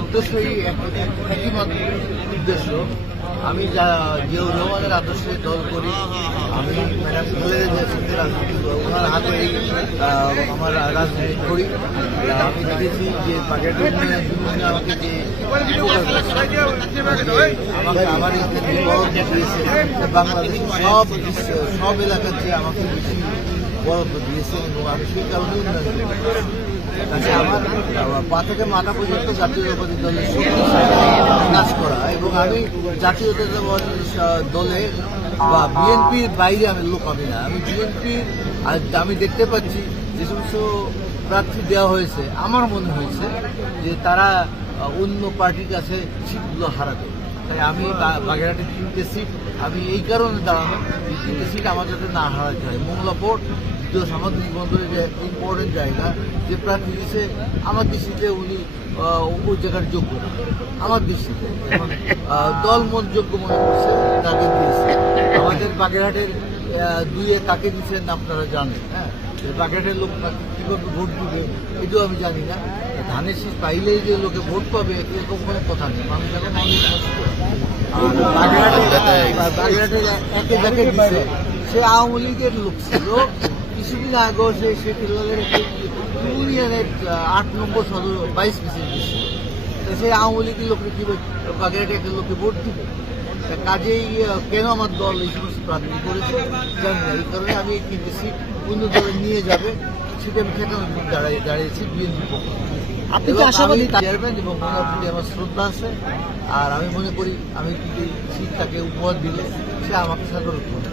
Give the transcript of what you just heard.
উদ্দেশ্যই একই মাত্র উদ্দেশ্য। আমি জিয়াউর রহমানের আদর্শে দল করি। আমি ম্যাডাম খালেদা জিয়ার রাজনীতি ওনার হাতে আমার রাজনীতি করি। আমি দেখেছি যে বাগেরহাট ইউনিয়নে আমাকে যে আমাকে আমার বরাদ্দ দিয়েছে, বাংলাদেশের সব এলাকার চেয়ে আমাকে বেশি বরাদ্দ দিয়েছে এবং আমি সেই কারণে উন্নয়ন কাছে আমার পা থেকে মাথা পর্যন্ত জাতীয়তাবাদী দলের কাজ করা এবং আমি জাতীয়তাবাদী দলে বা বিএনপির বাইরে আমি লোক আমি না। আমি বিএনপির আমি দেখতে পাচ্ছি যে সমস্ত প্রার্থী দেওয়া হয়েছে, আমার মনে হয়েছে যে তারা অন্য পার্টির কাছে সিটগুলো হারাবে। তাই আমি বাগেরহাটে 3টে সিট আমি এই কারণে দাঁড়ানো, 3টে সিট আমার যাতে না হারাতে হয়। মোংলা পোর্ট দ্বিতীয় সামুদ্রিক বন্দরের যে ইম্পর্টেন্ট জায়গা, যে প্রার্থী দিচ্ছে আমার দৃষ্টিতে উনি ওই জায়গার যোগ্য না। আমার দৃষ্টিতে দল মত যোগ্য মনে করছে তাকে দিয়েছে। আমাদের বাগেরহাটের দুইয়ে কাকে দিচ্ছেন আপনারা জানেন। হ্যাঁ, বাগেরহাটের লোক কীভাবে ভোট দিবে এটাও আমি জানি না। ধানের শীষ পাইলেই যে লোকে ভোট পাবে এরকম কোনো কথা নেই। মানুষ এখন অনেক কষ্ট। বাগেরহাটের একে যাকে দিচ্ছে সে আওয়ামী লীগের লোক ছিল। কিছুদিন আগেও সে ইউনিয়নের 8 নম্বর সদর 22 প্রেসিডেন্ট ছিল। সেই আওয়ামী লীগের লোককে কি বাগেরহাটে একটা লোকে ভোট দিবে? কাজেই কেন আমার দল এই সমস্ত প্রার্থী করেছে জানি না। এই কারণে আমি এই 3টে সিট অন্য দলে নিয়ে যাবে সেটা আমি সেখানে দাঁড়িয়েছি বিএনপির পক্ষ। আপনি তো আশাবাদী চেয়ারম্যান এবং ওনার প্রতি আমার শ্রদ্ধা আছে। আর আমি মনে করি আমি যদি সিট তাকে উপহার দিলে সে আমাকে সাদর করবে।